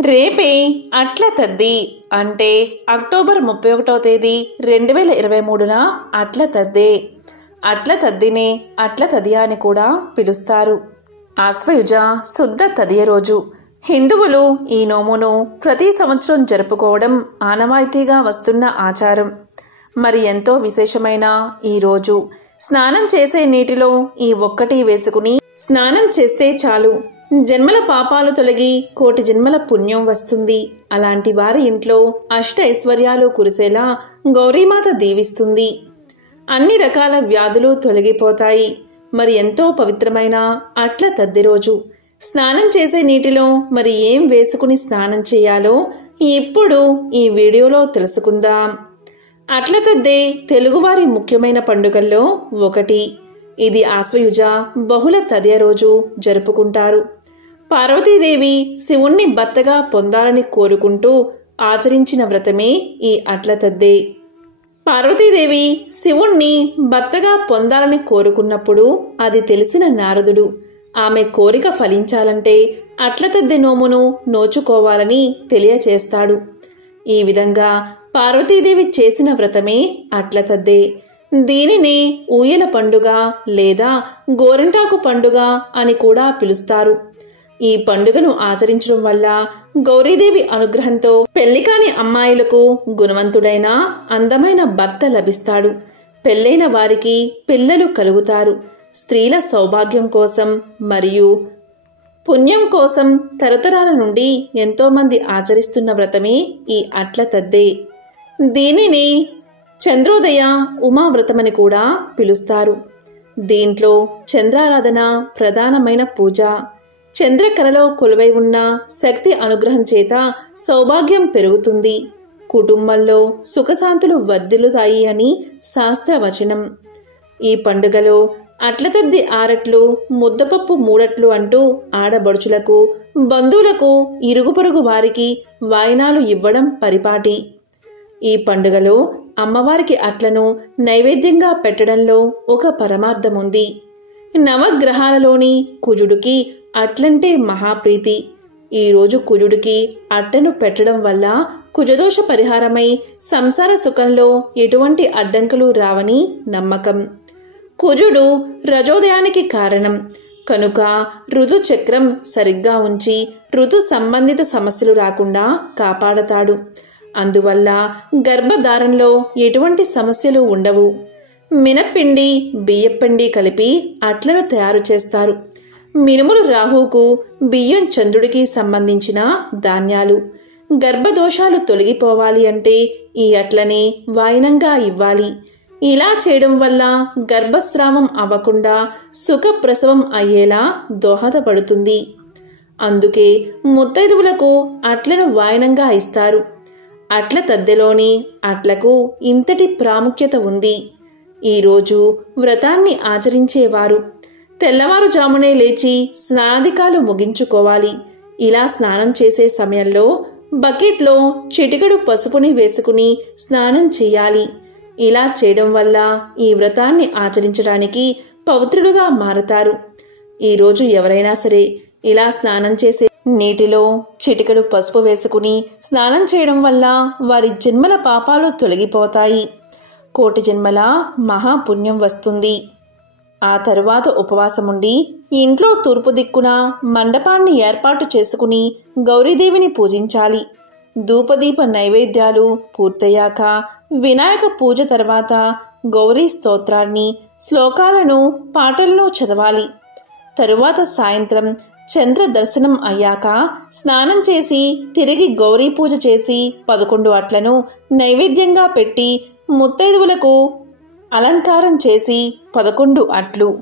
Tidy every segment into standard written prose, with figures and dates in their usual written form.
రేపే అట్ల తద్ది అంటే అక్టోబర్ 31వ తేదీ 2023న అట్ల తద్దే. అట్ల తద్దినే అట్ల తదియ అని కూడా పిలుస్తారు. ఆశ్వయుజ శుద్ధ తదియ రోజు హిందువులు ఈ నోమును ప్రతి సంవత్సరం జరుపుకోవడం ఆనవాయితీగా వస్తున్న ఆచారం. మరి ఎంతో విశేషమైన ఈ రోజు స్నానం చేసే నీటిలో ఈ ఒక్కటి వేసుకుని స్నానం చేస్తే చాలు జన్మల పాపాలు తొలగి కోటి జన్మల పుణ్యం వస్తుంది. అలాంటి వారి ఇంట్లో అష్ట ఐశ్వర్యాలు కురిసేలా గౌరీమాత దీవిస్తుంది. అన్ని రకాల వ్యాధులు తొలగిపోతాయి. మరి ఎంతో పవిత్రమైన అట్ల తద్ది రోజు స్నానం చేసే నీటిలో మరి ఏం వేసుకుని స్నానం చేయాలో ఇప్పుడు ఈ వీడియోలో తెలుసుకుందాం. అట్ల తద్దే తెలుగువారి ముఖ్యమైన పండుగల్లో ఒకటి. ఇది ఆశ్వయుజ బహుళ తదియ రోజు జరుపుకుంటారు. పార్వతీదేవి శివుణ్ణి భర్తగా పొందాలని కోరుకుంటూ ఆచరించిన వ్రతమే ఈ అట్ల తద్దే. పార్వతీదేవి శివుణ్ణి భర్తగా పొందాలని కోరుకున్నప్పుడు అది తెలిసిన నారదుడు ఆమె కోరిక ఫలించాలంటే అట్ల తద్ది నోమును నోచుకోవాలని తెలియచేస్తాడు. ఈ విధంగా పార్వతీదేవి చేసిన వ్రతమే అట్ల తద్దే. దీనినే ఊయల పండుగ లేదా గోరింటాకు పండుగ అని కూడా పిలుస్తారు. ఈ పండుగను ఆచరించడం వల్ల గౌరీదేవి అనుగ్రహంతో పెళ్లికాని అమ్మాయిలకు గుణవంతుడైన అందమైన భర్త లభిస్తాడు. పెళ్లైన వారికి పిల్లలు కలుగుతారు. స్త్రీల సౌభాగ్యం కోసం మరియు పుణ్యం కోసం తరతరాల నుండి ఎంతోమంది ఆచరిస్తున్న వ్రతమే ఈ అట్ల తద్దే. దీనిని చంద్రోదయ ఉమావ్రతమని కూడా పిలుస్తారు. దీంట్లో చంద్రారాధన ప్రధానమైన పూజ. చంద్రకళలో కొలువై ఉన్న శక్తి అనుగ్రహం చేత సౌభాగ్యం పెరుగుతుంది. కుటుంబంలో సుఖశాంతులు వర్ధిల్లుతాయి అని శాస్త్రవచనం. ఈ పండుగలో అట్లతద్ది ఆరట్లు, ముద్దపప్పు మూడట్లు అంటూ ఆడబడుచులకు, బంధువులకు, ఇరుగు పొరుగు వారికి వాయినాలు ఇవ్వడం పరిపాటి. ఈ పండుగలో అమ్మవారికి అట్లను నైవేద్యంగా పెట్టడంలో ఒక పరమార్థముంది. నవగ్రహాలలోని కుజుడికి అట్లంటే మహాప్రీతి. ఈరోజు కుజుడికి అట్టను పెట్టడం వల్ల కుజదోష పరిహారమై సంసార సుఖంలో ఎటువంటి అడ్డంకులు రావని నమ్మకం. కుజుడు రజోదయానికి కారణం కనుక ఋతుచక్రం సరిగ్గా ఉంచి ఋతు సంబంధిత సమస్యలు రాకుండా కాపాడతాడు. అందువల్ల గర్భధారణలో ఎటువంటి సమస్యలు ఉండవు. మినప్పిండి, బియ్యపిండి కలిపి అట్లను తయారు చేస్తారు. మినుములు రాహువుకు, బియ్యం చంద్రుడికి సంబంధించిన ధాన్యాలు. గర్భదోషాలు తొలగిపోవాలి అంటే ఈ అట్లని వాయినంగా ఇవ్వాలి. ఇలా చేయడం వల్ల గర్భస్రావం అవ్వకుండా సుఖప్రసవం అయ్యేలా దోహదపడుతుంది. అందుకే ముత్తైదువులకు అట్లను వాయినంగా ఇస్తారు. అట్ల తద్దెలోని అట్లకు ఇంతటి ప్రాముఖ్యత ఉంది. ఈరోజు వ్రతాన్ని ఆచరించేవారు తెల్లవారుజామునే లేచి స్నానాధికాలు ముగించుకోవాలి. ఇలా స్నానం చేసే సమయంలో బకెట్లో చిటికెడు పసుపుని వేసుకుని స్నానం చేయాలి. ఇలా చేయడం వల్ల ఈ వ్రతాన్ని ఆచరించడానికి పవిత్రులుగా మారుతారు. ఈరోజు ఎవరైనా సరే ఇలా స్నానం చేసే నీటిలో చిటికెడు పసుపు వేసుకుని స్నానం చేయడం వల్ల వారి జన్మల పాపాలు తొలగిపోతాయి. కోటి జన్మల మహాపుణ్యం వస్తుంది. ఆ తరువాత ఉపవాసముండి ఇంట్లో తూర్పు దిక్కున మండపాన్ని ఏర్పాటు చేసుకుని గౌరీదేవిని పూజించాలి. ధూపదీప నైవేద్యాలు పూర్తయ్యాక వినాయక పూజ తర్వాత గౌరీ స్తోత్రాన్ని, శ్లోకాలను, పాటలను చదవాలి. తరువాత సాయంత్రం చంద్ర దర్శనం అయ్యాక స్నానం చేసి తిరిగి గౌరీ పూజ చేసి 11 అట్లను నైవేద్యంగా పెట్టి ముత్తైదువులకు అలంకారం చేసి 11 అట్లు,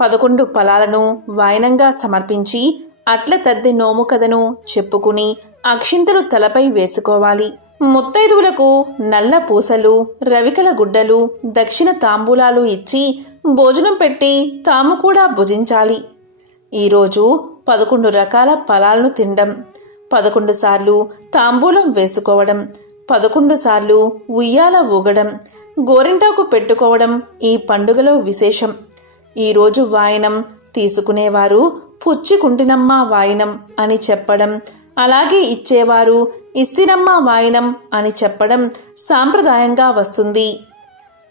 11 ఫలాలను వాయనంగా సమర్పించి అట్ల తద్ది నోము కథను చెప్పుకుని అక్షింతలు తలపై వేసుకోవాలి. ముత్తైదువులకు నల్ల పూసలు, రవికల గుడ్డలు, దక్షిణ తాంబూలాలు ఇచ్చి భోజనం పెట్టి తాము కూడా భుజించాలి. ఈరోజు 11 రకాల ఫలాలను తినడం, 11 సార్లు తాంబూలం వేసుకోవడం, 11 సార్లు ఉయ్యాల ఊగడం, గోరింటాకు పెట్టుకోవడం ఈ పండుగలో విశేషం. ఈరోజు వాయనం తీసుకునేవారు పుచ్చుకుంటినమ్మ వాయనం అని చెప్పడం, అలాగే ఇచ్చేవారు ఇస్తినమ్మ వాయినం అని చెప్పడం సాంప్రదాయంగా వస్తుంది.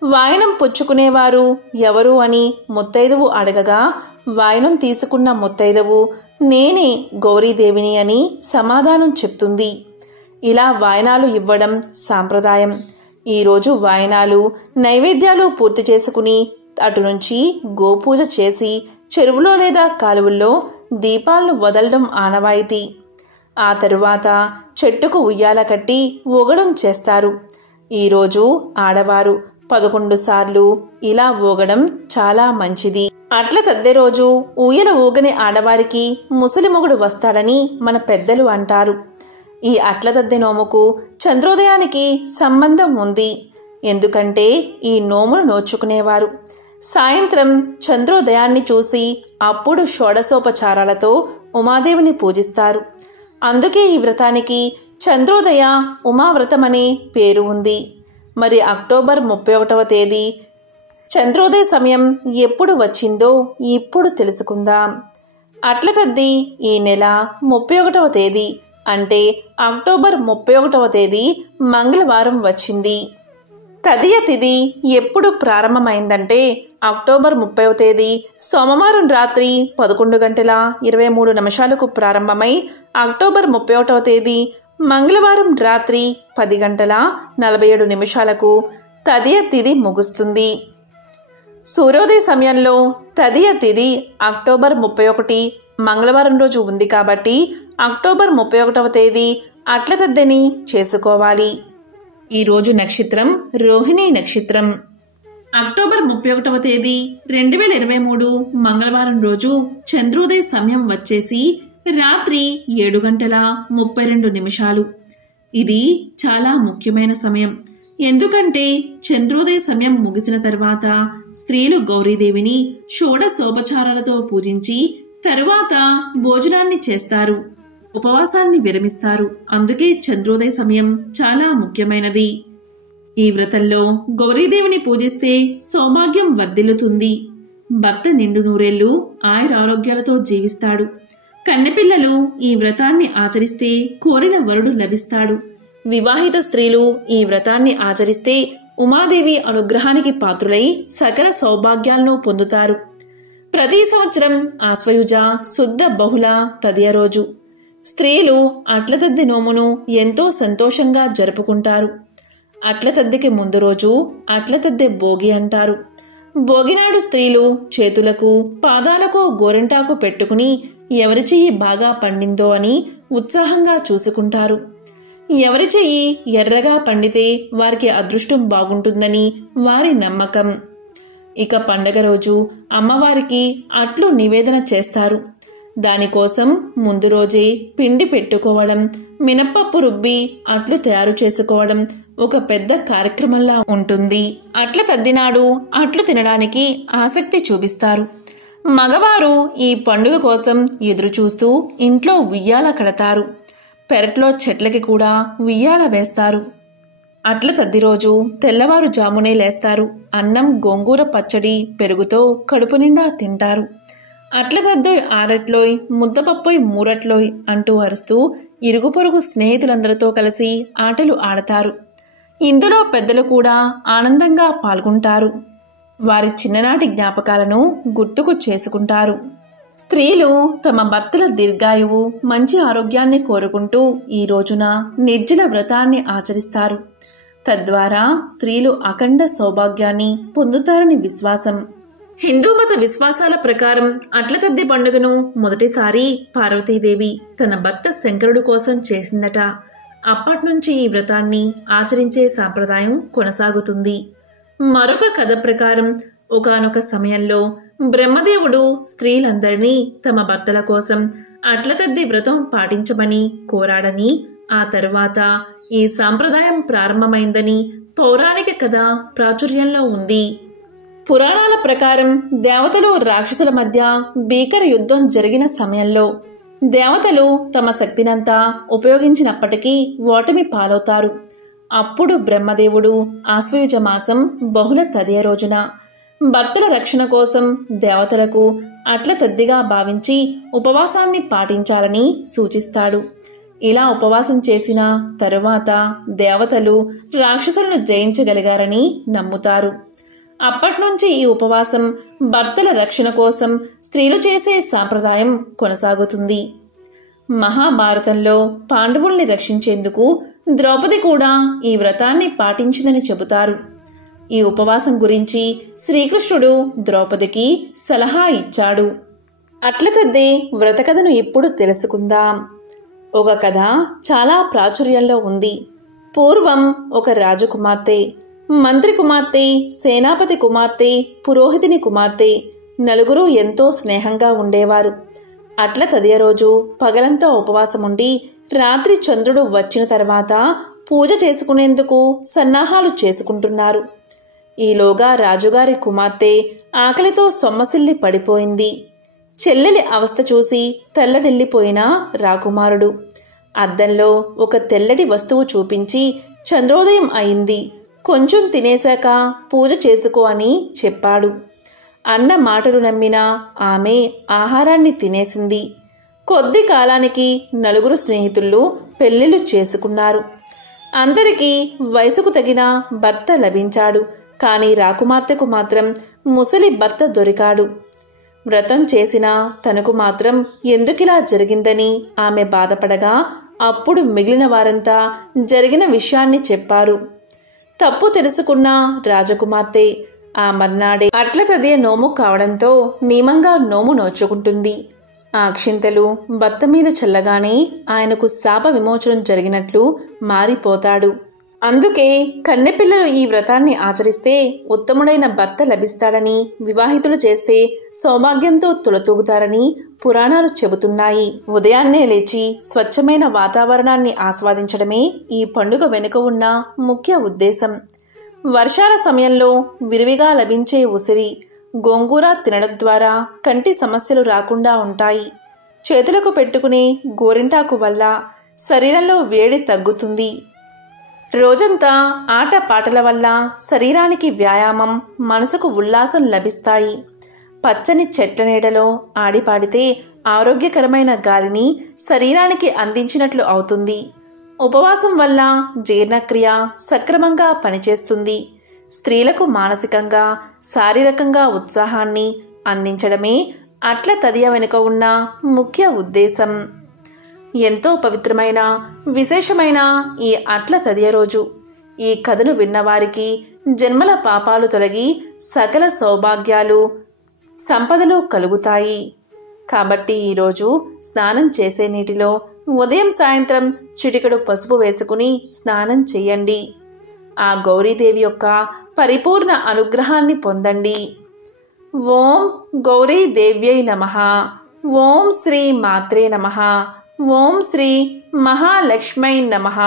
వాయినం పుచ్చుకునేవారు ఎవరు అని ముత్తైదువు అడగగా వాయినం తీసుకున్న ముత్తైదువు నేనే గౌరీదేవిని అని సమాధానం చెప్తుంది. ఇలా వాయనాలు ఇవ్వడం సాంప్రదాయం. ఈరోజు వాయనాలు నైవేద్యాలు పూర్తి చేసుకుని అటు నుంచి గోపూజ చేసి చెరువులో లేదా కాలువల్లో దీపాలను వదలడం ఆనవాయితీ. ఆ తరువాత చెట్టుకు ఉయ్యాల కట్టి ఊగడం చేస్తారు. ఈరోజు ఆడవారు 11 సార్లు ఇలా ఊగడం చాలా మంచిది. అట్ల తద్దె రోజు ఊయల ఊగని ఆడవారికి ముసలి మొగుడు వస్తాడని మన పెద్దలు అంటారు. ఈ అట్ల తద్దె నోముకు చంద్రోదయానికి సంబంధం ఉంది. ఎందుకంటే ఈ నోమును నోచుకునేవారు సాయంత్రం చంద్రోదయాన్ని చూసి అప్పుడు షోడశోపచారాలతో ఉమాదేవిని పూజిస్తారు. అందుకే ఈ వ్రతానికి చంద్రోదయ ఉమావ్రతమనే పేరు ఉంది. మరి అక్టోబర్ 31వ తేదీ చంద్రోదయ సమయం ఎప్పుడు వచ్చిందో ఇప్పుడు తెలుసుకుందాం. అట్ల తద్ది ఈ నెల 31వ తేదీ అంటే అక్టోబర్ 31వ తేదీ మంగళవారం వచ్చింది. తదియ తిథి ఎప్పుడు ప్రారంభమైందంటే అక్టోబర్ 30వ తేదీ సోమవారం రాత్రి 11:23 ప్రారంభమై అక్టోబర్ 31వ తేదీ మంగళవారం రాత్రి 10:47 తదియ తిథి ముగుస్తుంది. సూర్యోదయ సమయంలో తదియ తిథి అక్టోబర్ 31 మంగళవారం రోజు ఉంది కాబట్టి అక్టోబర్ 31వ తేదీ అట్ల తద్దెని చేసుకోవాలి. ఈరోజు నక్షత్రం రోహిణీ నక్షత్రం. అక్టోబర్ 31వ తేదీ 2023 మంగళవారం రోజు చంద్రోదయ సమయం వచ్చేసి రాత్రి 7:32. ఇది చాలా ముఖ్యమైన సమయం. ఎందుకంటే చంద్రోదయ సమయం ముగిసిన తర్వాత స్త్రీలు గౌరీదేవిని షోడశోపచారాలతో పూజించి తరువాత భోజనాన్ని చేస్తారు, ఉపవాసాన్ని విరమిస్తారు. అందుకే చంద్రోదయ సమయం చాలా ముఖ్యమైనది. ఈ వ్రతంలో గౌరీదేవిని పూజిస్తే సౌభాగ్యం వర్ధిల్లుతుంది. భర్త నిండు నూరేళ్లు ఆయురారోగ్యాలతో జీవిస్తాడు. కన్నెపిల్లలు ఈ వ్రతాన్ని ఆచరిస్తే కోరిన వరుడు లభిస్తాడు. వివాహిత స్త్రీలు ఈ వ్రతాన్ని ఆచరిస్తే ఉమాదేవి అనుగ్రహానికి పాత్రులై సకల సౌభాగ్యాలను పొందుతారు. ప్రతి సంవత్సరం ఆశ్వయుజ శుద్ధ బహుళ తదియ రోజు స్త్రీలు అట్ల తద్ది నోమును ఎంతో సంతోషంగా జరుపుకుంటారు. అట్ల తద్దికి ముందు రోజు అట్ల తద్దె భోగి అంటారు. భోగినాడు స్త్రీలు చేతులకు పాదాలకు గోరింటాకు పెట్టుకుని ఎవరి చెయ్యి బాగా పండిందో అని ఉత్సాహంగా చూసుకుంటారు. ఎవరి చెయ్యి ఎర్రగా పండితే వారికి అదృష్టం బాగుంటుందని వారి నమ్మకం. ఇక పండగ రోజు అమ్మవారికి అట్లు నివేదన చేస్తారు. దానికోసం ముందు రోజే పిండి పెట్టుకోవడం, మినప్పప్పు రుబ్బి అట్లు తయారు చేసుకోవడం ఒక పెద్ద కార్యక్రమంలా ఉంటుంది. అట్ల తద్దినాడు అట్లు తినడానికి ఆసక్తి చూపిస్తారు. మగవారు ఈ పండుగ కోసం ఎదురుచూస్తూ ఇంట్లో ఉయ్యాల కడతారు. పెరట్లో చెట్లకి కూడా ఉయ్యాల వేస్తారు. అట్ల తద్ది రోజు తెల్లవారుజామునే లేస్తారు. అన్నం, గోంగూర పచ్చడి, పెరుగుతో కడుపు నిండా తింటారు. అట్ల తద్దోయ్ ఆరట్లోయ్, ముద్దపప్పోయ్ మూరట్లోయ్ అంటూ అరుస్తూ ఇరుగు పొరుగు స్నేహితులందరితో కలిసి ఆటలు ఆడతారు. ఇందులో పెద్దలు కూడా ఆనందంగా పాల్గొంటారు. వారి చిన్ననాటి జ్ఞాపకాలను గుర్తుకు చేసుకుంటారు. స్త్రీలు తమ భర్తల దీర్ఘాయువు, మంచి ఆరోగ్యాన్ని కోరుకుంటూ ఈ రోజున నిర్జల వ్రతాన్ని ఆచరిస్తారు. తద్వారా స్త్రీలు అఖండ సౌభాగ్యాన్ని పొందుతారని విశ్వాసం. హిందూ మత విశ్వాసాల ప్రకారం అట్ల తద్ది పండుగను మొదటిసారి పార్వతీదేవి తన భర్త శంకరుడు కోసం చేసిందట. అప్పట్నుంచి ఈ వ్రతాన్ని ఆచరించే సాంప్రదాయం కొనసాగుతుంది. మరొక కథ ప్రకారం ఒకానొక సమయంలో బ్రహ్మదేవుడు స్త్రీలందరినీ తమ భర్తల కోసం అట్ల తద్ది వ్రతం పాటించమని కోరాడని, ఆ తరువాత ఈ సాంప్రదాయం ప్రారంభమైందని పౌరాణిక కథ ప్రాచుర్యంలో ఉంది. పురాణాల ప్రకారం దేవతలు రాక్షసుల మధ్య భీకర యుద్ధం జరిగిన సమయంలో దేవతలు తమ శక్తినంతా ఉపయోగించినప్పటికీ ఓటమి పాలవుతారు. అప్పుడు బ్రహ్మదేవుడు ఆశ్వయుజ మాసం బహుళ తదియ రోజున భక్తుల రక్షణ కోసం దేవతలకు అట్ల తద్దిగా భావించి ఉపవాసాన్ని పాటించాలని సూచిస్తాడు. ఇలా ఉపవాసం చేసిన తరువాత దేవతలు రాక్షసులను జయించగలిగారని నమ్ముతారు. అప్పట్నుంచి ఈ ఉపవాసం భర్తల రక్షణ కోసం స్త్రీలు చేసే సాంప్రదాయం కొనసాగుతుంది. మహాభారతంలో పాండవుల్ని రక్షించేందుకు ద్రౌపది కూడా ఈ వ్రతాన్ని పాటించిందని చెబుతారు. ఈ ఉపవాసం గురించి శ్రీకృష్ణుడు ద్రౌపదికి సలహా ఇచ్చాడు. అట్ల తద్ది వ్రత కథను ఇప్పుడు తెలుసుకుందాం. ఒక కథ చాలా ప్రాచుర్యంలో ఉంది. పూర్వం ఒక రాజకుమార్తె, మంత్రి కుమార్తె, సేనాపతి కుమార్తె, పురోహితుని కుమార్తె నలుగురు ఎంతో స్నేహంగా ఉండేవారు. అట్ల తదియ రోజు పగలంతా ఉపవాసముండి రాత్రి చంద్రుడు వచ్చిన తర్వాత పూజ చేసుకునేందుకు సన్నాహాలు చేసుకుంటున్నారు. ఈలోగా రాజుగారి కుమార్తె ఆకలితో సొమ్మసిల్లి పడిపోయింది. చెల్లెలి అవస్థ చూసి తెల్లడిల్లిపోయిన రాకుమారుడు అద్దంలో ఒక తెల్లటి వస్తువు చూపించి చంద్రోదయం అయింది, కొంచెం తినేశాక పూజ చేసుకో అని చెప్పాడు. అన్న మాటలు నమ్మిన ఆమె ఆహారాన్ని తినేసింది. కొద్ది కాలానికి నలుగురు స్నేహితులు పెళ్లిళ్లు చేసుకున్నారు. అందరికీ వయసుకు తగిన భర్త లభించాడు. కానీ రాకుమార్తెకు మాత్రం ముసలి భర్త దొరికాడు. వ్రతం చేసిన తనకు మాత్రం ఎందుకిలా జరిగిందని ఆమె బాధపడగా అప్పుడు మిగిలిన వారంతా జరిగిన విషయాన్ని చెప్పారు. తప్పు తెలుసుకున్న రాజకుమార్తె ఆ మర్నాడే అట్ల తదియ నోము కావడంతో నియమంగా నోము నోచుకుంటుంది. ఆ అక్షింతలు భర్త మీద చల్లగానే ఆయనకు శాప విమోచనం జరిగినట్లు మారిపోతాడు. అందుకే కన్నెపిల్లలు ఈ వ్రతాన్ని ఆచరిస్తే ఉత్తముడైన భర్త లభిస్తాడని, వివాహితులు చేస్తే సౌభాగ్యంతో తులతూగుతారని పురాణాలు చెబుతున్నాయి. ఉదయాన్నే లేచి స్వచ్ఛమైన వాతావరణాన్ని ఆస్వాదించడమే ఈ పండుగ వెనుక ఉన్న ముఖ్య ఉద్దేశం. వర్షాల సమయంలో విరివిగా లభించే ఉసిరి, గోంగూర తినడం ద్వారా కంటి సమస్యలు రాకుండా ఉంటాయి. చేతులకు పెట్టుకునే గోరింటాకు వల్ల శరీరంలో వేడి తగ్గుతుంది. రోజంతా ఆట పాటల వల్ల శరీరానికి వ్యాయామం, మనసుకు ఉల్లాసం లభిస్తాయి. పచ్చని చెట్ల నీడలో ఆడిపాడితే ఆరోగ్యకరమైన గాలిని శరీరానికి అందించినట్లు అవుతుంది. ఉపవాసం వల్ల జీర్ణక్రియ సక్రమంగా పనిచేస్తుంది. స్త్రీలకు మానసికంగా, శారీరకంగా ఉత్సాహాన్ని అందించడమే అట్ల తదియ వెనుక ఉన్న ముఖ్య ఉద్దేశం. ఎంతో పవిత్రమైన, విశేషమైన ఈ అట్ల తదియ రోజు ఈ కథను విన్నవారికి జన్మల పాపాలు తొలగి సకల సౌభాగ్యాలు, సంపదలు కలుగుతాయి. కాబట్టి ఈరోజు స్నానం చేసే నీటిలో ఉదయం సాయంత్రం చిటికెడు పసుపు వేసుకుని స్నానం చెయ్యండి. ఆ గౌరీదేవి యొక్క పరిపూర్ణ అనుగ్రహాన్ని పొందండి. ఓం గౌరీదేవ్యై నమః. ఓం శ్రీ మాత్రే నమః. ఓం శ్రీ మహాలక్ష్మై నమః.